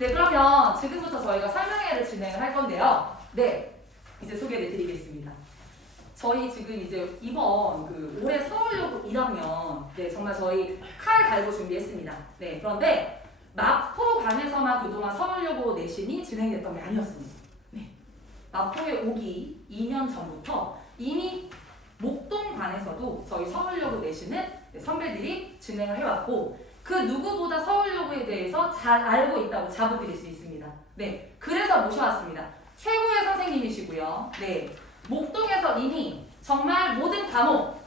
네, 그러면 지금부터 저희가 설명회를 진행을 할 건데요. 네, 이제 소개를 드리겠습니다. 저희 지금 이제 이번 올해 서울여고 1학년 정말 저희 칼 갈고 준비했습니다. 네, 그런데 마포반에서만 그동안 서울여고 내신이 진행됐던 게 아니었습니다. 네, 마포에 오기 2년 전부터 이미 목동반에서도 저희 서울여고 내신을 선배들이 진행을 해왔고 그 누구보다 서울여고에 대해서 잘 알고 있다고 자부드릴 수 있습니다. 네, 그래서 모셔왔습니다. 최고의 선생님이시고요. 네, 목동에서 이미 정말 모든 과목,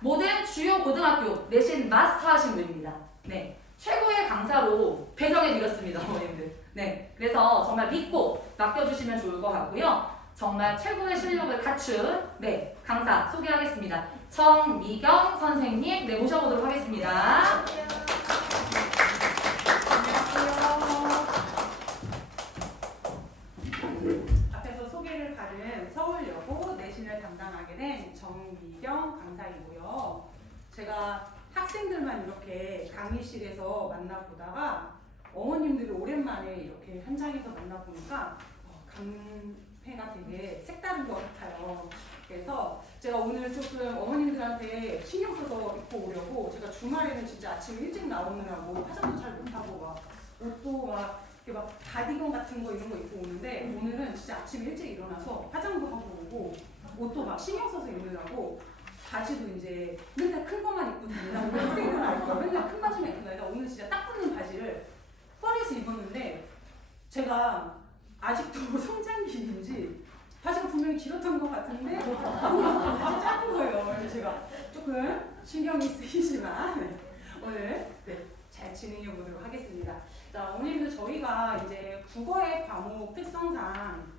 모든 주요 고등학교 내신 마스터 하신 분입니다. 네, 최고의 강사로 배정해드렸습니다, 어머님들. 네, 그래서 정말 믿고 맡겨주시면 좋을 것 같고요. 정말 최고의 실력을 갖춘 강사 소개하겠습니다. 정미경 선생님 모셔보도록 하겠습니다. 앞에서 소개를 받은 서울여고 내신을 담당하게 된 정미경 강사이고요. 제가 학생들만 이렇게 강의실에서 만나보다가 어머님들을 오랜만에 이렇게 현장에서 만나보니까 감회가 되게 색다른 것 같아요. 그래서 제가 오늘 조금 어머님들한테 신경 써서 입고 오려고 제가 주말에는 진짜 아침 일찍 나오느라고 화장도 잘 못하고 막 옷도 막 이렇게 막 가디건 같은 거 이런 거 입고 오는데 오늘은 진짜 아침 일찍 일어나서 화장도 하고 오고 옷도 막 신경 써서 입느라고 바지도 이제 맨날 큰 것만 입고 다니라고 학생들은 알고 맨날 큰 바지만 입고 다니다가 오늘 진짜 딱 붙는 바지를 꺼내서 입었는데 제가 아직도 성장기인지 바지가 분명히 길었던 것 같은데 바지 작은 거예요. 그래서 제가 조금 신경이 쓰이지만 오늘 잘 진행해 보도록 하겠습니다. 자, 오늘도 저희가 이제 국어의 과목 특성상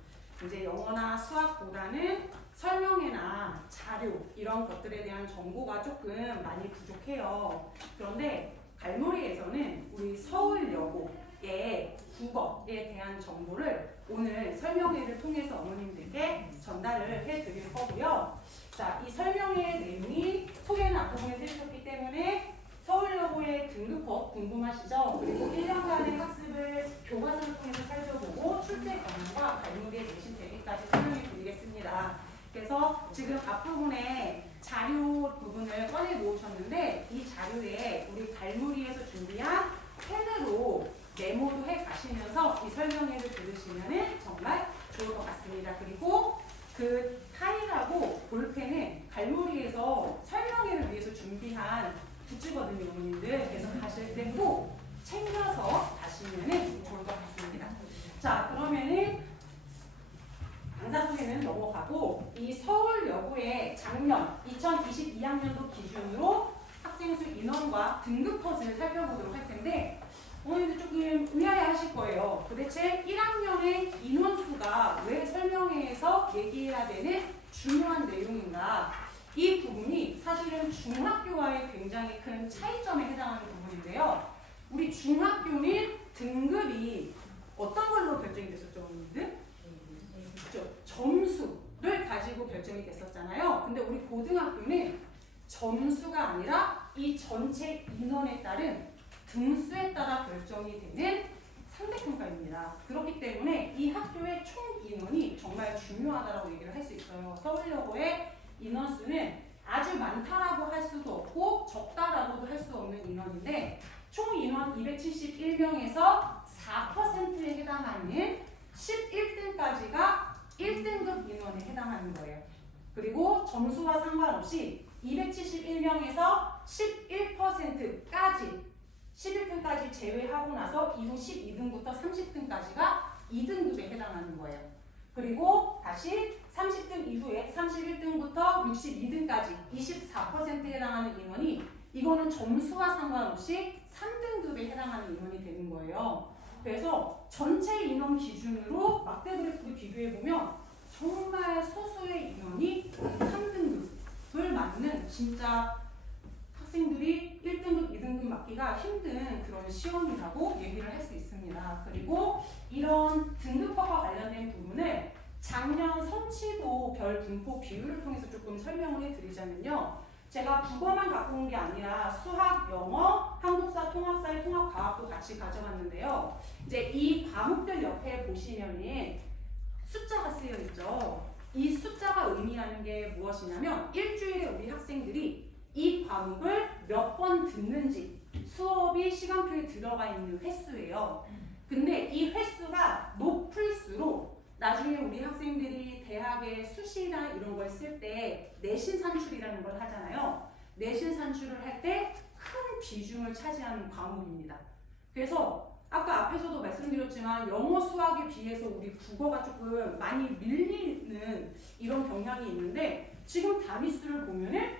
이제 영어나 수학보다는 설명회나 자료 이런 것들에 대한 정보가 조금 많이 부족해요. 그런데 갈무리에서는 우리 서울여고의 국어에 대한 정보를 오늘 설명회를 통해서 어머님들께 전달을 해드릴 거고요. 자, 이 설명회 내용이 소개는 앞부분에 해주셨기 때문에 서울여고의 등급법 궁금하시죠? 그리고 1년간의 학습을 교과서를 통해서 살펴보고 출제 경험과 갈무리의 내신 대비까지 설명해 드리겠습니다. 그래서 지금 앞부분에 자료 부분을 꺼내 놓으셨는데 이 자료에 우리 갈무리에서 준비한 펜으로 메모도 해 가시면서 이 설명회를 들으시면 정말 좋을 것 같습니다. 그리고 그 타일하고 볼펜은 갈무리에서 설명회를 위해서 준비한 굿즈거든요, 어머님들. 그래서 가실 때 꼭 챙겨서 가시면 좋을 것 같습니다. 자, 그러면은 강사 소개는 넘어가고 이 서울여고의 작년 2022학년도 기준으로 학생 수 인원과 등급 컷을 살펴보도록 할 텐데 오늘도 조금 의아해하실 거예요. 도대체 1학년의 인원수가 왜 설명회에서 얘기해야 되는 중요한 내용인가? 이 부분이 사실은 중학교와의 굉장히 큰 차이점에 해당하는 부분인데요. 우리 중학교는 등급이 어떤 걸로 결정이 됐었죠, 어머님들? 점수를 가지고 결정이 됐었잖아요. 근데 우리 고등학교는 점수가 아니라 이 전체 인원에 따른 등수에 따라 결정이 되는 상대평가입니다. 그렇기 때문에 이 학교의 총 인원이 정말 중요하다고 얘기를 할 수 있어요. 서울여고의 인원수는 아주 많다라고 할 수도 없고 적다라고도 할 수 없는 인원인데 총 인원 271명에서 4%에 해당하는 11등까지가 1등급 인원에 해당하는 거예요. 그리고 점수와 상관없이 271명에서 11%까지 11등까지 제외하고 나서 이후 12등부터 30등까지가 2등급에 해당하는 거예요. 그리고 다시 30등 이후에 31등부터 62등까지 24%에 해당하는 인원이 이거는 점수와 상관없이 3등급에 해당하는 인원이 되는 거예요. 그래서 전체 인원 기준으로 막대 그래프를 비교해보면 정말 소수의 인원이 3등급을 맞는 진짜 학생들이 1등급, 2등급 맞기가 힘든 그런 시험이라고 얘기를 할 수 있습니다. 그리고 이런 등급화와 관련된 부분을 작년 선치도 별 분포 비율을 통해서 조금 설명을 해드리자면요. 제가 국어만 갖고 온 게 아니라 수학, 영어, 한국사, 통합사회, 통합과학도 같이 가져왔는데요. 이제 이 과목들 옆에 보시면은 숫자가 쓰여 있죠. 이 숫자가 의미하는 게 무엇이냐면 일주일에 우리 학생들이 이 과목을 몇 번 듣는지 수업이 시간표에 들어가 있는 횟수예요. 근데 이 횟수가 높을수록 나중에 우리 학생들이 대학에 수시나 이런 걸 쓸 때 내신 산출이라는 걸 하잖아요. 내신 산출을 할 때 큰 비중을 차지하는 과목입니다. 그래서 아까 앞에서도 말씀드렸지만 영어 수학에 비해서 우리 국어가 조금 많이 밀리는 이런 경향이 있는데 지금 다미수를 보면은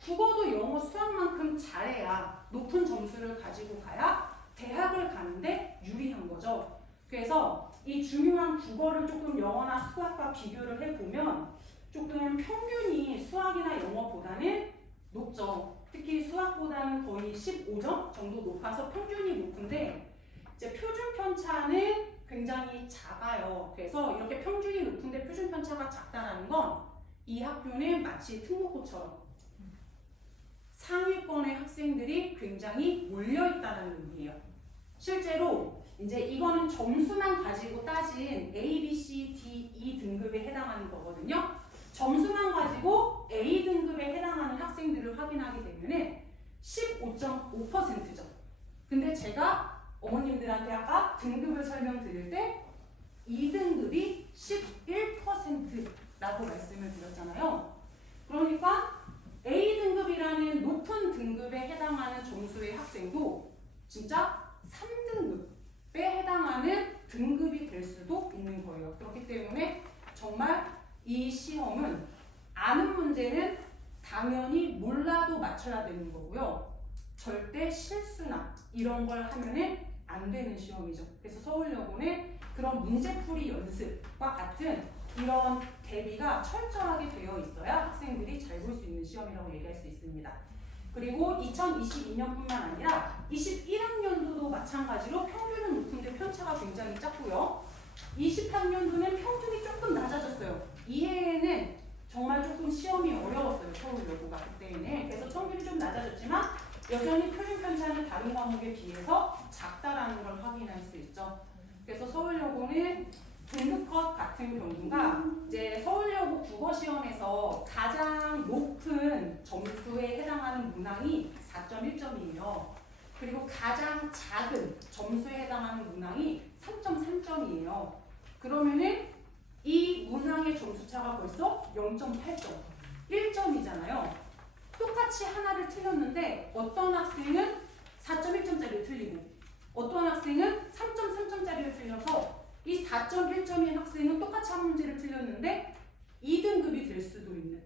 국어도 영어 수학만큼 잘해야 높은 점수를 가지고 가야 대학을 가는데 유리한 거죠. 그래서 이 중요한 국어를 조금 영어나 수학과 비교를 해보면 조금 평균이 수학이나 영어보다는 높죠. 특히 수학보다는 거의 15점 정도 높아서 평균이 높은데 이제 표준 편차는 굉장히 작아요. 그래서 이렇게 평균이 높은데 표준 편차가 작다라는 건 이 학교는 마치 특목고처럼 상위권의 학생들이 굉장히 몰려있다는 의미예요. 실제로 이제 이거는 점수만 가지고 따진 A, B, C, D, E 등급에 해당하는 거거든요. 점수만 가지고 A 등급에 해당하는 학생들을 확인하게 되면은 15.5%죠. 근데 제가 어머님들한테 아까 등급을 설명드릴 때 2등급이 11%라고 말씀을 드렸잖아요. 그러니까 A등급이라는 높은 등급에 해당하는 점수의 학생도 진짜 3등급에 해당하는 등급이 될 수도 있는 거예요. 그렇기 때문에 정말 이 시험은 아는 문제는 당연히 몰라도 맞춰야 되는 거고요. 절대 실수나 이런 걸 하면은 안 되는 시험이죠. 그래서 서울여고는 그런 문제풀이 연습과 같은 이런 대비가 철저하게 되어 있어야 학생들이 잘 볼 수 있는 시험이라고 얘기할 수 있습니다. 그리고 2022년뿐만 아니라 21학년도도 마찬가지로 평균은 높은데 편차가 굉장히 작고요. 20학년도는 평균이 조금 낮아졌어요. 이해에는 정말 조금 시험이 어려웠어요. 서울여고가 그때는. 그래서 평균이 좀 낮아졌지만 여전히 표준 편차는 다른 과목에 비해서 작다라는 걸 확인할 수 있죠. 그래서 서울여고는 등급컷 같은 경우가 이제 서울여고 국어시험에서 가장 높은 점수에 해당하는 문항이 4.1점이에요. 그리고 가장 작은 점수에 해당하는 문항이 3.3점이에요. 그러면은 이 문항의 점수차가 벌써 0.8점, 1점이잖아요. 똑같이 하나를 틀렸는데 어떤 학생은 4.1점짜리를 틀리고 어떤 학생은 3.3점짜리를 틀려서 이 4.1점인 학생은 똑같이 한 문제를 틀렸는데 2등급이 될 수도 있는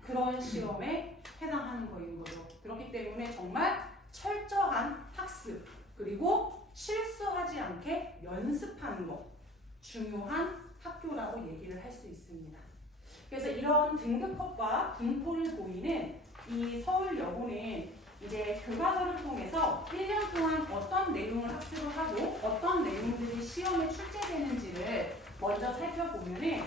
그런 시험에 해당하는 거인 거죠. 그렇기 때문에 정말 철저한 학습 그리고 실수하지 않게 연습하는 거 중요한 학교라고 얘기를 할 수 있습니다. 그래서 이런 등급컷과 분포를 보이는 이 서울여고는 이제 교과서를 통해서 1년 동안 어떤 내용을 학습을 하고 어떤 내용들이 시험에 출제되는지를 먼저 살펴보면은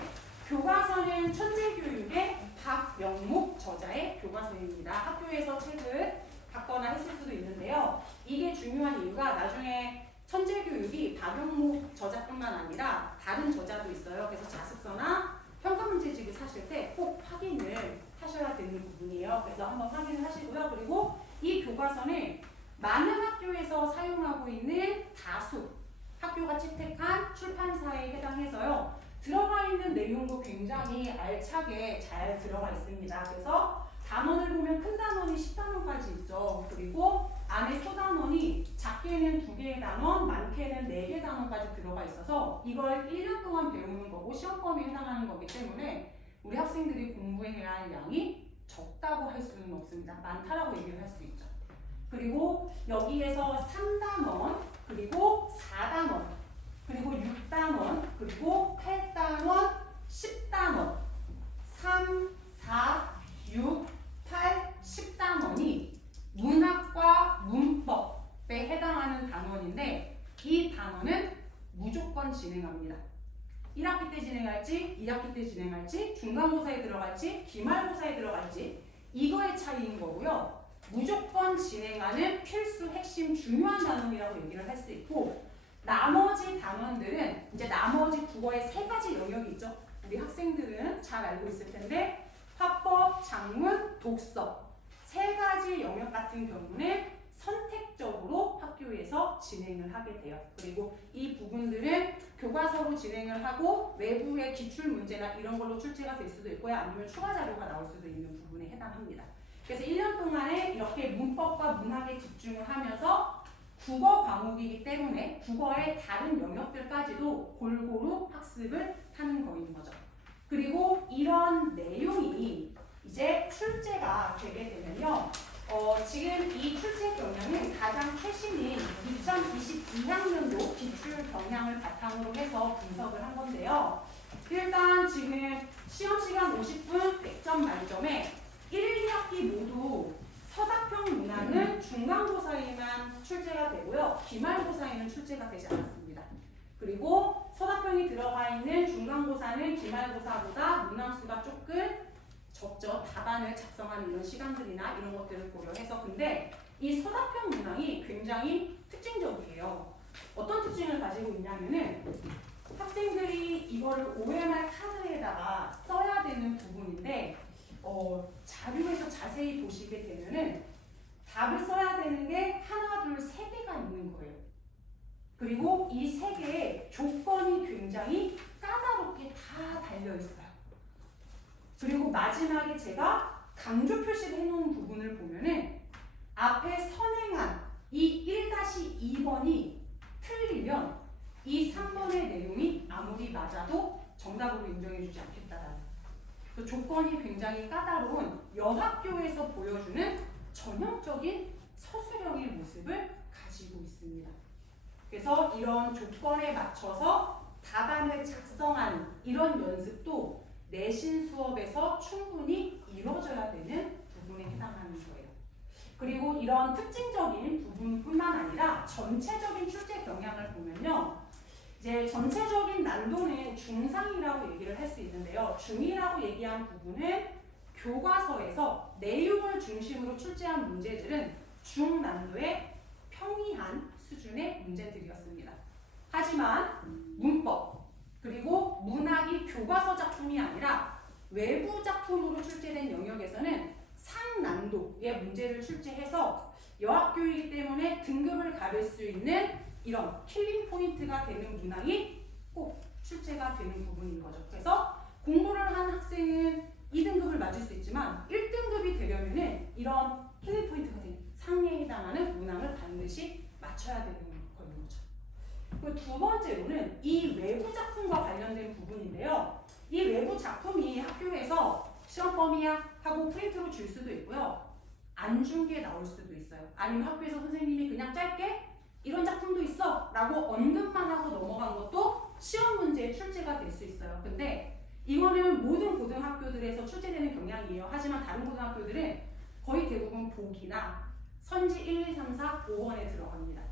교과서는 천재교육의 박명목 저자의 교과서입니다. 학교에서 책을 받거나 했을 수도 있는데요. 이게 중요한 이유가 나중에 천재교육이 박명목 저자뿐만 아니라 다른 저자도 있어요. 그래서 자습서나 평가문제집을 사실 때 꼭 확인을 하셔야 되는 부분이에요. 그래서 한번 확인을 하시고요. 그리고 이 교과서는 많은 학교에서 사용하고 있는 다수 학교가 채택한 출판사에 해당해서요. 들어가 있는 내용도 굉장히 알차게 잘 들어가 있습니다. 그래서 단원을 보면 큰 단원이 10단원까지 있죠. 그리고 안에 소단원이 작게는 2개의 단원, 많게는 4개의 단원까지 들어가 있어서 이걸 1년 동안 배우는 거고 시험 범위에 해당하는 거기 때문에 우리 학생들이 공부해야 할 양이 적다고 할 수는 없습니다. 많다라고 얘기를 할 수 있죠. 그리고 여기에서 3단원, 그리고 4단원, 그리고 6단원, 그리고 8단원, 10단원, 3, 4, 6, 8, 10단원이 문학과 문법에 해당하는 단원인데 이 단원은 무조건 진행합니다. 1학기 때 진행할지, 2학기 때 진행할지, 중간고사에 들어갈지, 기말고사에 들어갈지 이거의 차이인 거고요. 무조건 진행하는 필수 핵심 중요한 단원이라고 얘기를 할 수 있고 나머지 단원들은 이제 나머지 국어의 세 가지 영역이 있죠. 우리 학생들은 잘 알고 있을 텐데 화법, 작문, 독서 세 가지 영역 같은 경우는 선택적으로 학교에서 진행을 하게 돼요. 그리고 이 부분들은 교과서로 진행을 하고 외부의 기출 문제나 이런 걸로 출제가 될 수도 있고요. 아니면 추가 자료가 나올 수도 있는 부분에 해당합니다. 그래서 1년 동안에 이렇게 문법과 문학에 집중을 하면서 국어 과목이기 때문에 국어의 다른 영역들까지도 골고루 학습을 하는 거인 거죠. 그리고 이런 내용이 이제 출제가 되게 되면요. 지금 이 출제 경향은 가장 최신인 2022학년도 기출 경향을 바탕으로 해서 분석을 한 건데요. 일단 지금 시험 시간 50분 100점 만점에 1, 2학기 모두 서답형 문항은 중간고사에만 출제가 되고요. 기말고사에는 출제가 되지 않았습니다. 그리고 서답형이 들어가 있는 중간고사는 기말고사보다 문항수가 조금 적죠. 답안을 작성하는 이런 시간들이나 이런 것들을 고려해서. 근데 이 서답형 문항이 굉장히 특징적이에요. 어떤 특징을 가지고 있냐면은 학생들이 이거를 OMR 카드에다가 써야 되는 부분인데 자료에서 자세히 보시게 되면은 답을 써야 되는 게 하나, 둘, 세 개가 있는 거예요. 그리고 이 세 개의 조건이 굉장히 까다롭게 다 달려 있어요. 그리고 마지막에 제가 강조 표시를 해놓은 부분을 보면은 앞에 선행한 이 1-2번이 틀리면 이 3번의 내용이 아무리 맞아도 정답으로 인정해주지 않겠다라는 그 조건이 굉장히 까다로운 여학교에서 보여주는 전형적인 서술형의 모습을 가지고 있습니다. 그래서 이런 조건에 맞춰서 답안을 작성하는 이런 연습도 내신 수업에서 충분히 이루어져야 되는 부분에 해당하는 거예요. 그리고 이런 특징적인 부분뿐만 아니라 전체적인 출제 경향을 보면요. 이제 전체적인 난도는 중상이라고 얘기를 할 수 있는데요. 중이라고 얘기한 부분은 교과서에서 내용을 중심으로 출제한 문제들은 중난도의 평이한 수준의 문제들이었습니다. 하지만 문법 그리고 문학이 교과서 작품이 아니라 외부 작품으로 출제된 영역에서는 상난도의 문제를 출제해서 여학교이기 때문에 등급을 가릴 수 있는 이런 킬링 포인트가 되는 문항이 꼭 출제가 되는 부분인 거죠. 그래서 공부를 한 학생은 2등급을 맞을 수 있지만 1등급이 되려면은 이런 킬링 포인트가 되는 상에 해당하는 문항을 반드시 맞춰야 되는 거죠. 그리고 두 번째로는 이 외부 작품과 관련된 부분인데요. 이 외부 작품이 학교에서 시험 범위야 하고 프린트로 줄 수도 있고요. 안 준 게 나올 수도 있어요. 아니면 학교에서 선생님이 그냥 짧게 이런 작품도 있어 라고 언급만 하고 넘어간 것도 시험 문제에 출제가 될 수 있어요. 근데 이거는 모든 고등학교들에서 출제되는 경향이에요. 하지만 다른 고등학교들은 거의 대부분 보기나 선지 1, 2, 3, 4, 5번에 들어갑니다.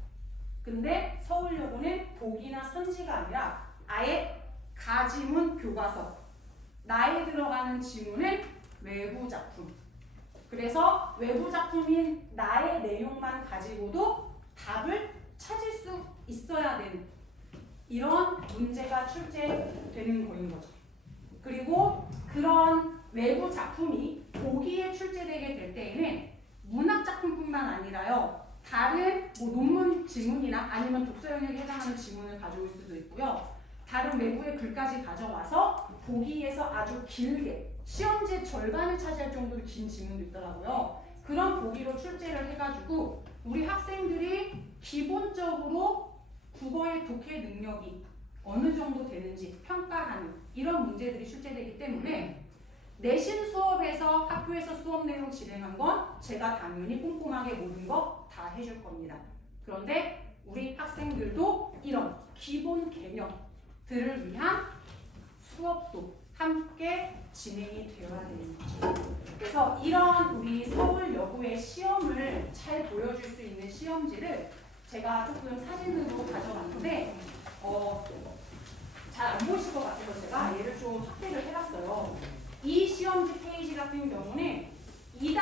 근데 서울여고는 보기나 선지가 아니라 아예 가지문 교과서 나에 들어가는 지문은 외부 작품. 그래서 외부 작품인 나의 내용만 가지고도 답을 찾을 수 있어야 되는 이런 문제가 출제되는 거인 거죠. 그리고 그런 외부 작품이 보기에 출제되게 될 때에는 문학 작품뿐만 아니라요. 다른 논문 지문이나 아니면 독서 영역에 해당하는 지문을 가져올 수도 있고요. 다른 외부의 글까지 가져와서 보기에서 아주 길게 시험지 절반을 차지할 정도로 긴 지문도 있더라고요. 그런 보기로 출제를 해가지고 우리 학생들이 기본적으로 국어의 독해 능력이 어느 정도 되는지 평가하는 이런 문제들이 출제되기 때문에 내신 수업에서 학교에서 수업 내용 진행한 건 제가 당연히 꼼꼼하게 모든 거 다 해줄 겁니다. 그런데 우리 학생들도 이런 기본 개념들을 위한 수업도 함께 진행이 되어야 되는 거죠. 그래서 이런 우리 서울여고의 시험을 잘 보여줄 수 있는 시험지를 제가 조금 사진으로 가져왔는데 잘 안 보이실 것 같아서 제가 얘를 좀 확대를 해봤어요. 이 시험지 페이지 같은 경우는 2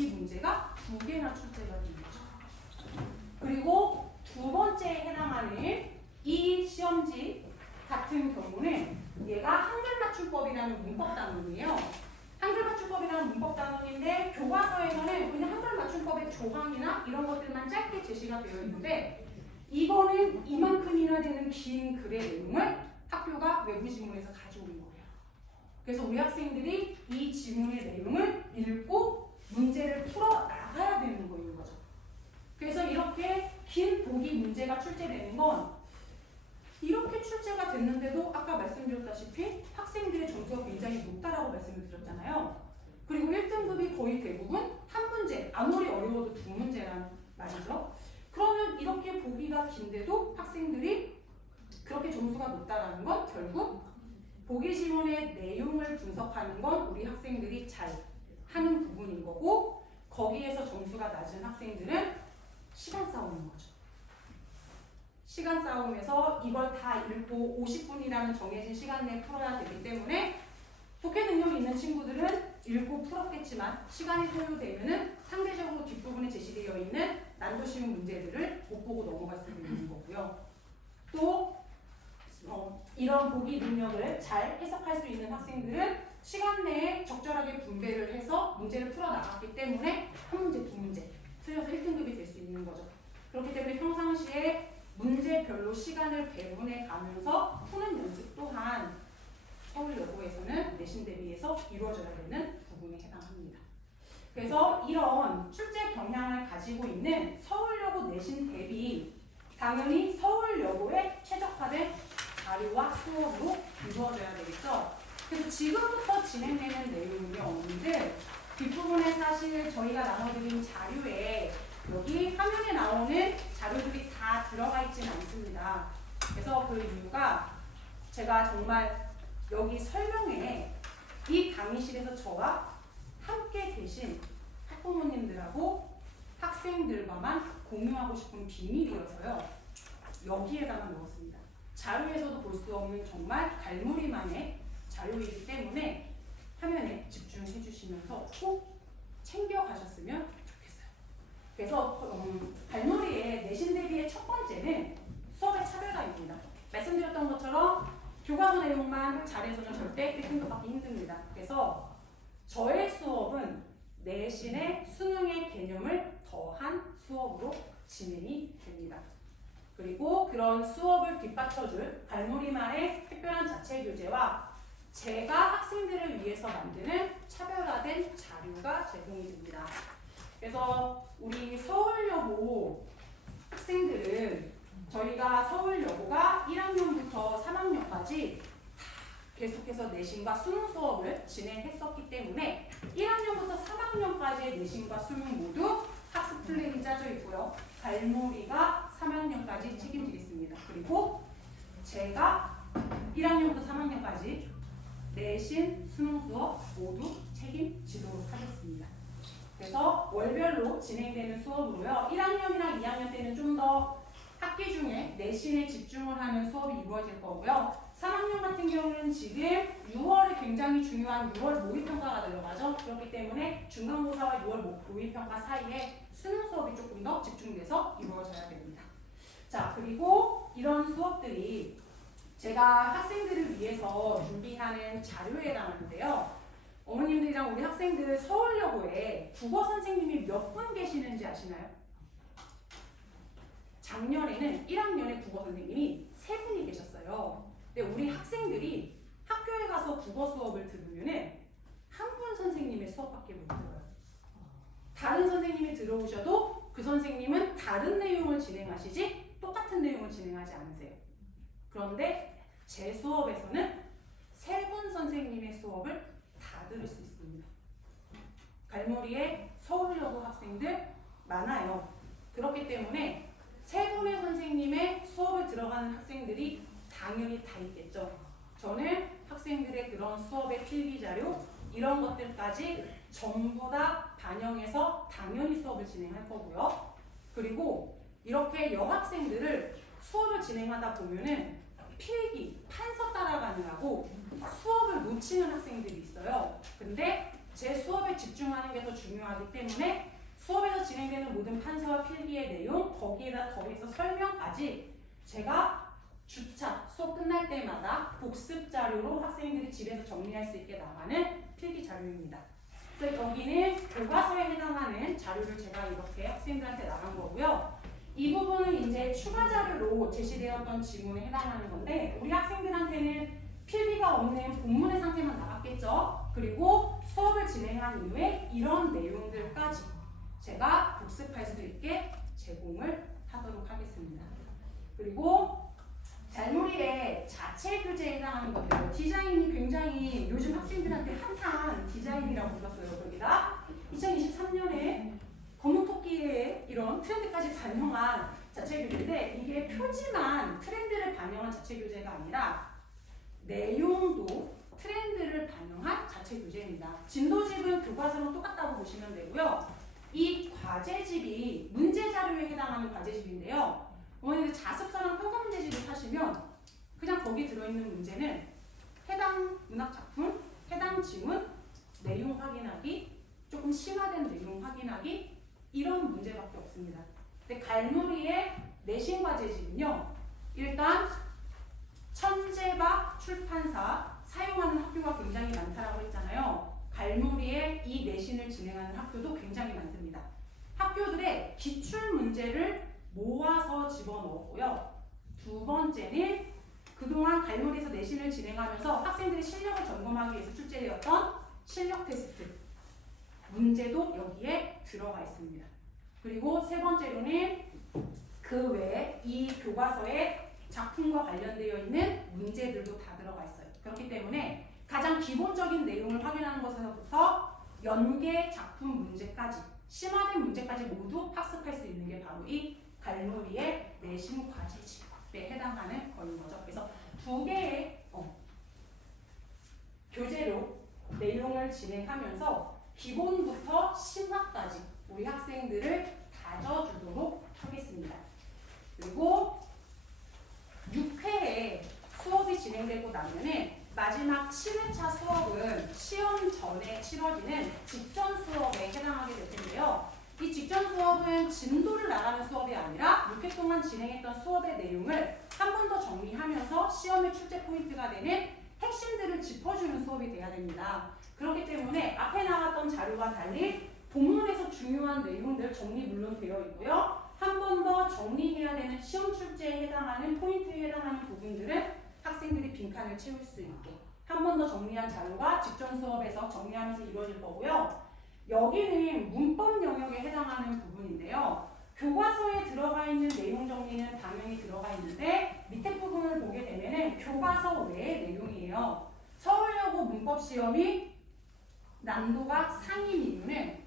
보기 문제가 2개나 출제가 되는 거죠. 그리고 두 번째에 해당하는 이 시험지 같은 경우는 얘가 한글맞춤법이라는 문법 단원이에요. 한글맞춤법이라는 문법 단원인데 교과서에서는 그냥 한글맞춤법의 조항이나 이런 것들만 짧게 제시가 되어 있는데 이거는 이만큼이나 되는 긴 글의 내용을 학교가 외부 지문에서 가져오는 거예요. 그래서 우리 학생들이 이 지문의 내용을 읽고 문제를 풀어 나가야 되는 거인 거죠. 그래서 이렇게 긴 보기 문제가 출제되는 건 이렇게 출제가 됐는데도 아까 말씀드렸다시피 학생들의 점수가 굉장히 높다라고 말씀을 드렸잖아요. 그리고 1등급이 거의 대부분 한 문제, 아무리 어려워도 두 문제란 말이죠. 그러면 이렇게 보기가 긴데도 학생들이 그렇게 점수가 높다라는 건 결국 보기 지문의 내용을 분석하는 건 우리 학생들이 잘 하는 부분인 거고 거기에서 점수가 낮은 학생들은 시간 싸움인 거죠. 시간 싸움에서 이걸 다 읽고 50분이라는 정해진 시간 내에 풀어야 되기 때문에 독해 능력이 있는 친구들은 읽고 풀었겠지만 시간이 소요되면은 상대적으로 뒷부분에 제시되어 있는 난도 쉬운 문제들을 못 보고 넘어갈 수도 있는 거고요. 또 이런 보기 능력을 잘 해석할 수 있는 학생들은 시간 내에 적절하게 분배를 해서 문제를 풀어 나갔기 때문에 한 문제, 두 문제 틀려서 1등급이 될 수 있는 거죠. 그렇기 때문에 평상시에 문제별로 시간을 배분해 가면서 푸는 연습 또한 서울여고에서는 내신 대비해서 이루어져야 되는 부분에 해당합니다. 그래서 이런 출제 경향을 가지고 있는 서울여고 내신 대비 당연히 서울여고에 최적화된 자료와 수업으로 이루어져야 되겠죠. 그래서 지금부터 진행되는 내용은요, 어머니들 뒷부분에 사실 저희가 나눠드린 자료에 여기 화면에 나오는 자료들이 다 들어가 있지는 않습니다. 그래서 그 이유가 제가 정말 여기 설명에 이 강의실에서 저와 함께 계신 학부모님들하고 학생들과만 공유하고 싶은 비밀이어서요. 여기에다가 넣었습니다. 자료에서도 볼 수 없는 정말 갈무리만의 자료이기 때문에 화면에 집중해 주시면서 꼭 챙겨가셨으면 좋겠어요. 그래서 갈무리의 내신 대비의 첫 번째는 수업의 차별화입니다. 말씀드렸던 것처럼 교과서 내용만 잘해서는 절대 1등급 받기 힘듭니다. 그래서 저의 수업은 내신의 수능의 개념을 더한 수업으로 진행이 됩니다. 그리고 그런 수업을 뒷받쳐줄 갈무리만의 특별한 자체 교재와 제가 학생들을 위해서 만드는 차별화된 자료가 제공이 됩니다. 그래서 우리 서울여고 학생들은 저희가 서울여고가 1학년부터 3학년까지 계속해서 내신과 수능 수업을 진행했었기 때문에 1학년부터 3학년까지의 내신과 수능 모두 학습 플랜이 짜져 있고요. 갈무리가 3학년까지 책임지겠습니다. 그리고 제가 1학년부터 3학년까지 내신, 수능 수업 모두 책임지도록 하겠습니다. 그래서 월별로 진행되는 수업으로요. 1학년이랑 2학년 때는 좀 더 학기 중에 내신에 집중을 하는 수업이 이루어질 거고요. 3학년 같은 경우는 지금 6월에 굉장히 중요한 6월 모의평가가 들어가죠. 그렇기 때문에 중간고사와 6월 모의평가 사이에 수능 수업이 조금 더 집중돼서 이루어져야 됩니다. 자, 그리고 이런 수업들이 제가 학생들을 위해서 준비하는 자료에 해당하는데요. 어머님들이랑 우리 학생들 서울여고에 국어 선생님이 몇 분 계시는지 아시나요? 작년에는 1학년에 국어 선생님이 3분이 계셨어요. 근데 우리 학생들이 학교에 가서 국어 수업을 들으면은 한 분 선생님의 수업밖에 못 들어요. 다른 선생님이 들어오셔도 그 선생님은 다른 내용을 진행하시지 똑같은 내용을 진행하지 않으세요. 그런데 제 수업에서는 3분 선생님의 수업을 다 들을 수 있습니다. 갈무리에 서울여고 학생들 많아요. 그렇기 때문에 3분의 선생님의 수업을 들어가는 학생들이 당연히 다 있겠죠. 저는 학생들의 그런 수업의 필기자료 이런 것들까지 전부 다 반영해서 당연히 수업을 진행할 거고요. 그리고 이렇게 여학생들을 수업을 진행하다 보면은 필기, 판서 따라가느라고 수업을 놓치는 학생들이 있어요. 근데 제 수업에 집중하는 게 더 중요하기 때문에 수업에서 진행되는 모든 판서와 필기의 내용, 거기에다 더해서 설명까지 제가 주차 수업 끝날 때마다 복습 자료로 학생들이 집에서 정리할 수 있게 나가는 필기 자료입니다. 그래서 여기는 교과서에 해당하는 자료를 제가 이렇게 학생들한테 나간 거고요. 이 부분은 이제 추가 자료로 제시되었던 지문에 해당하는 건데 우리 학생들한테는 필기가 없는 본문의 상태만 나갔겠죠. 그리고 수업을 진행한 이후에 이런 내용들까지 제가 복습할 수 있게 제공을 하도록 하겠습니다. 그리고 잘놀이의 자체 교재에 해당하는 것들 디자인이 굉장히 요즘 학생들한테 핫한 디자인이라고 불렀어요. 여기다 2023년에 검은 토끼의 이런 트렌드까지 반영한 자체 교재인데 이게 표지만 트렌드를 반영한 자체 교재가 아니라 내용도 트렌드를 반영한 자체 교재입니다. 진도집은 교과서랑 똑같다고 보시면 되고요. 이 과제집이 문제 자료에 해당하는 과제집인데요. 어머니들 자습서랑 평가 문제집을 사시면 그냥 거기 들어있는 문제는 해당 문학 작품, 해당 지문, 내용 확인하기, 조금 심화된 내용 확인하기 이런 문제밖에 없습니다. 근데 갈무리의 내신 과제집은요. 일단 천재박 출판사 사용하는 학교가 굉장히 많다라고 했잖아요. 갈무리의 이 내신을 진행하는 학교도 굉장히 많습니다. 학교들의 기출 문제를 모아서 집어넣었고요. 두 번째는 그동안 갈무리에서 내신을 진행하면서 학생들의 실력을 점검하기 위해서 출제되었던 실력 테스트 문제도 여기에 들어가 있습니다. 그리고 세 번째로는 그 외에 이 교과서에 작품과 관련되어 있는 문제들도 다 들어가 있어요. 그렇기 때문에 가장 기본적인 내용을 확인하는 것에서부터 연계 작품 문제까지 심화된 문제까지 모두 학습할 수 있는 게 바로 이 갈무리의 내신 과제집에 해당하는 거인 거죠. 그래서 두 개의 교재로 내용을 진행하면서 기본부터 심화까지 우리 학생들을 다져주도록 하겠습니다. 그리고 6회에 수업이 진행되고 나면은 마지막 7회차 수업은 시험 전에 치러지는 직전 수업에 해당하게 될 텐데요. 이 직전 수업은 진도를 나가는 수업이 아니라 6회 동안 진행했던 수업의 내용을 한 번 더 정리하면서 시험의 출제 포인트가 되는 핵심들을 짚어주는 수업이 돼야 됩니다. 그렇기 때문에 앞에 나왔던 자료와 달리 본문에서 중요한 내용들 정리 물론 되어 있고요. 한 번 더 정리해야 되는 시험 출제에 해당하는 포인트에 해당하는 부분들은 학생들이 빈칸을 채울 수 있게 한 번 더 정리한 자료가 직전 수업에서 정리하면서 이루어질 거고요. 여기는 문법 영역에 해당하는 부분인데요. 교과서에 들어가 있는 내용 정리는 당연히 들어가 있는데 밑에 부분을 보게 되면은 교과서 외의 내용이에요. 서울여고 문법 시험이 난도가 상인 이유는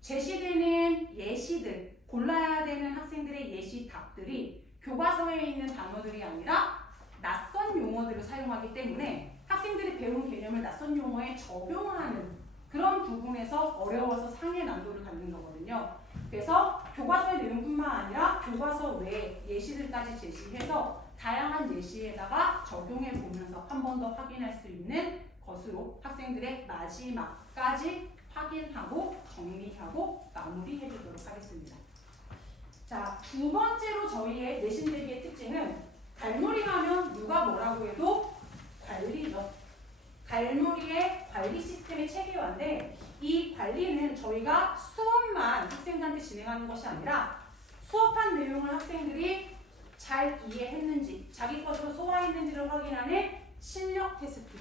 제시되는 예시들, 골라야 되는 학생들의 예시 답들이 교과서에 있는 단어들이 아니라 낯선 용어들을 사용하기 때문에 학생들이 배운 개념을 낯선 용어에 적용하는 그런 부분에서 어려워서 상해 난도를 갖는 거거든요. 그래서 교과서의 내용뿐만 아니라 교과서 외에 예시들까지 제시해서 다양한 예시에다가 적용해 보면서 한 번 더 확인할 수 있는 것으로 학생들의 마지막까지 확인하고 정리하고 마무리해 주도록 하겠습니다. 자, 두 번째로 저희의 내신 대비의 특징은 갈무리 하면 누가 뭐라고 해도 관리죠. 갈무리의 관리 시스템의 체계화인데 이 관리는 저희가 수업만 학생들한테 진행하는 것이 아니라 수업한 내용을 학생들이 잘 이해했는지 자기 것으로 소화했는지를 확인하는 실력 테스트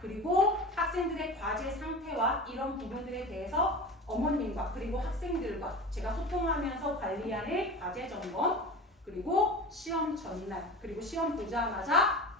그리고 학생들의 과제 상태와 이런 부분들에 대해서 어머님과 그리고 학생들과 제가 소통하면서 관리하는 과제 점검 그리고 시험 전날 그리고 시험 보자마자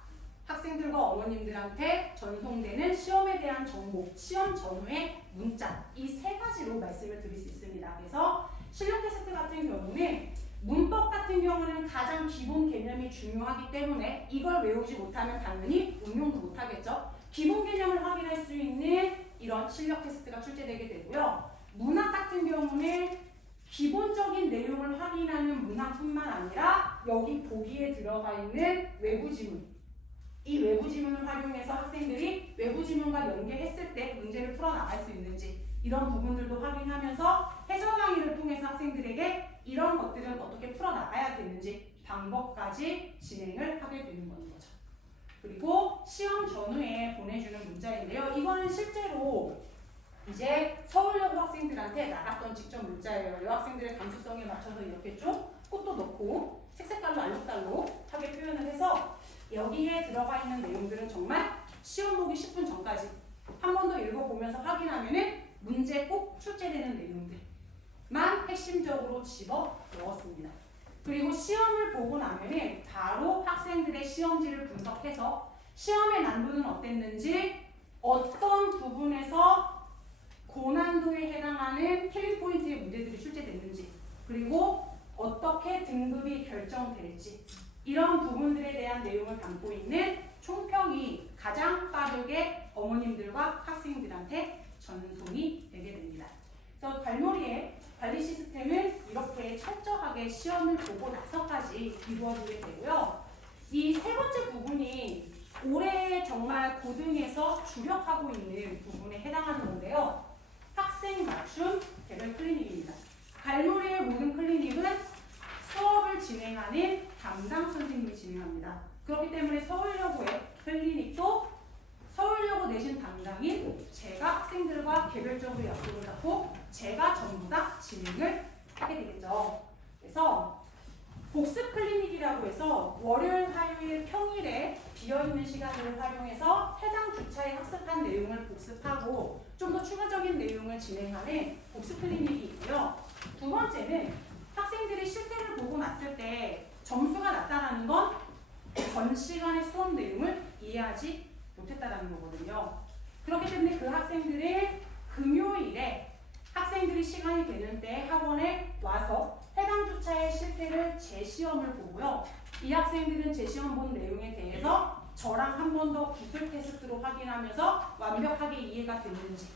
학생들과 어머님들한테 전송되는 시험에 대한 정보, 시험 전후의 문자 이 세 가지로 말씀을 드릴 수 있습니다. 그래서 실력 테스트 같은 경우는 문법 같은 경우는 가장 기본 개념이 중요하기 때문에 이걸 외우지 못하면 당연히 응용도 못하겠죠. 기본 개념을 확인할 수 있는 이런 실력 테스트가 출제되게 되고요. 문학 같은 경우는 기본적인 내용을 확인하는 문항뿐만 아니라 여기 보기에 들어가 있는 외부 지문 이 외부 지문을 활용해서 학생들이 외부 지문과 연계했을 때 문제를 풀어나갈 수 있는지 이런 부분들도 확인하면서 해설 강의를 통해서 학생들에게 이런 것들은 어떻게 풀어나가야 되는지 방법까지 진행을 하게 되는 거죠. 그리고 시험 전후에 보내주는 문자인데요. 이거는 실제로 이제 서울여고 학생들한테 나갔던 직접 문자예요. 여학생들의 감수성에 맞춰서 이렇게 좀 꽃도 넣고 색색깔로 알록달록하게 표현을 해서 여기에 들어가 있는 내용들은 정말 시험 보기 10분 전까지 한 번 더 읽어보면서 확인하면은 문제 꼭 출제되는 내용들만 핵심적으로 집어 넣었습니다. 그리고 시험을 보고 나면은 바로 학생들의 시험지를 분석해서 시험의 난도는 어땠는지 어떤 부분에서 고난도에 해당하는 킬링 포인트의 문제들이 출제됐는지 그리고 어떻게 등급이 결정될지 이런 부분들에 대한 내용을 담고 있는 총평이 가장 빠르게 어머님들과 학생들한테 전송이 되게 됩니다. 그래서 발놀이의 관리 시스템은 이렇게 철저하게 시험을 보고 나서까지 이루어지게 되고요. 이 세 번째 부분이 올해 정말 고등에서 주력하고 있는 부분에 해당하는 건데요. 학생 맞춤 개별 클리닉입니다. 발놀이의 모든 클리닉은 수업을 진행하는 담당 선생님이 진행합니다. 그렇기 때문에 서울여고의 클리닉도 서울여고 내신 담당인 제가 학생들과 개별적으로 약속을 잡고 제가 전부 다 진행을 하게 되겠죠. 그래서 복습 클리닉이라고 해서 월요일, 화요일, 평일에 비어있는 시간을 활용해서 해당 주차에 학습한 내용을 복습하고 좀 더 추가적인 내용을 진행하는 복습 클리닉이 있고요. 두 번째는 학생들이 실태를 보고 났을 때 점수가 낮다라는 건 전 시간의 수업 내용을 이해하지 못했다라는 거거든요. 그렇기 때문에 그 학생들은 금요일에 학생들이 시간이 되는 때 학원에 와서 해당 주차의 실태를 재시험을 보고요. 이 학생들은 재시험 본 내용에 대해서 저랑 한 번 더 구글 테스트로 확인하면서 완벽하게 이해가 됐는지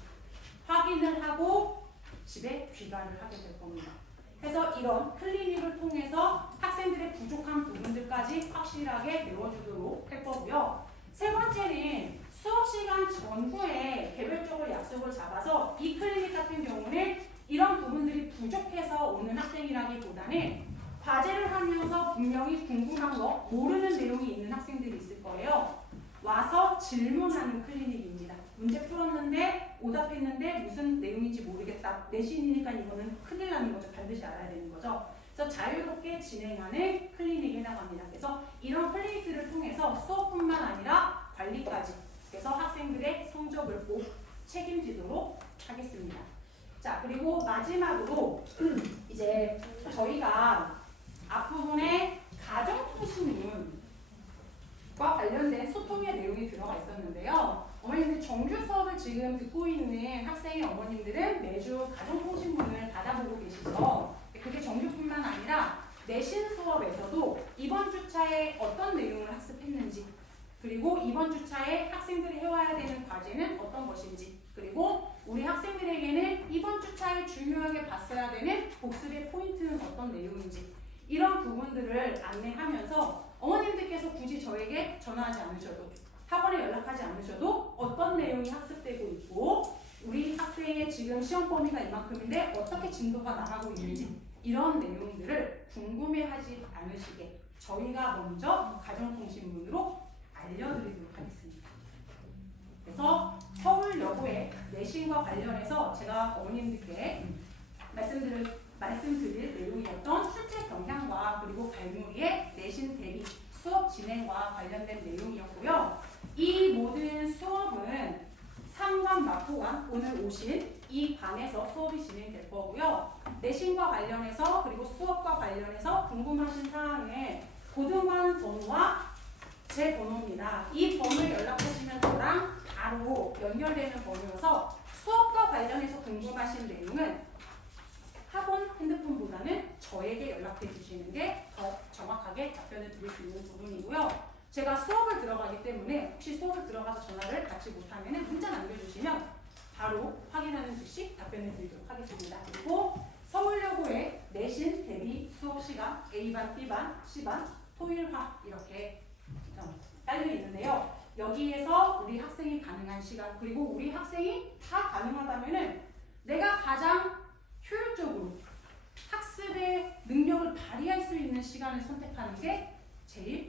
확인을 하고 집에 귀가를 하게 될 겁니다. 그래서 이런 클리닉을 통해서 학생들의 부족한 부분들까지 확실하게 배워주도록 할 거고요. 세 번째는 수업 시간 전후에 개별적으로 약속을 잡아서 이 클리닉 같은 경우는 이런 부분들이 부족해서 오는 학생이라기보다는 과제를 하면서 분명히 궁금한 거, 모르는 내용이 있는 학생들이 있을 거예요. 와서 질문하는 클리닉입니다. 문제 풀었는데 오답했는데 무슨 내용인지 모르겠다. 내신이니까 이거는 큰일 나는 거죠. 반드시 알아야 되는 거죠. 그래서 자유롭게 진행하는 클리닉에 해당합니다. 그래서 이런 클리닉들을 통해서 수업뿐만 아니라 관리까지 그래서 학생들의 성적을 꼭 책임지도록 하겠습니다. 자, 그리고 마지막으로 이제 저희가 앞부분에 가정통신문과 관련된 소통의 내용이 들어가 있었는데요. 어머님들 정규 수업을 지금 듣고 있는 학생의 어머님들은 매주 가정통신문을 받아보고 계시죠. 그게 정규뿐만 아니라 내신 수업에서도 이번 주차에 어떤 내용을 학습했는지 그리고 이번 주차에 학생들이 해와야 되는 과제는 어떤 것인지 그리고 우리 학생들에게는 이번 주차에 중요하게 봤어야 되는 복습의 포인트는 어떤 내용인지 이런 부분들을 안내하면서 어머님들께서 굳이 저에게 전화하지 않으셔도 학원에 연락하지 않으셔도 어떤 내용이 학습되고 있고 우리 학생의 지금 시험 범위가 이만큼인데 어떻게 진도가 나가고 있는지 이런 내용들을 궁금해하지 않으시게 저희가 먼저 가정통신문으로 알려드리도록 하겠습니다. 그래서 서울여고의 내신과 관련해서 제가 어머님들께 말씀드릴 내용이었던 출제 경향과 그리고 발놀이의 내신 대비 수업 진행과 관련된 내용이었고요. 이 모든 수업은 3관 마포관 오늘 오신 이 관에서 수업이 진행될 거고요. 내신과 관련해서 그리고 수업과 관련해서 궁금하신 사항에 고등관 번호와 제 번호입니다. 이 번호에 연락하시면 저랑 바로 연결되는 번호여서 수업과 관련해서 궁금하신 내용은 학원 핸드폰보다는 저에게 연락해 주시는 게 더 정확하게 답변을 드릴 수 있는 부분이고요. 제가 수업을 들어가기 때문에 혹시 수업을 들어가서 전화를 받지 못하면 문자 남겨주시면 바로 확인하는 즉시 답변을 드리도록 하겠습니다. 그리고 서울여고의 내신 대비 수업 시간 A반, B반, C반, 토일, 화 이렇게 깔려 있는데요. 여기에서 우리 학생이 가능한 시간, 그리고 우리 학생이 다 가능하다면은 내가 가장 효율적으로 학습의 능력을 발휘할 수 있는 시간을 선택하는 게 제일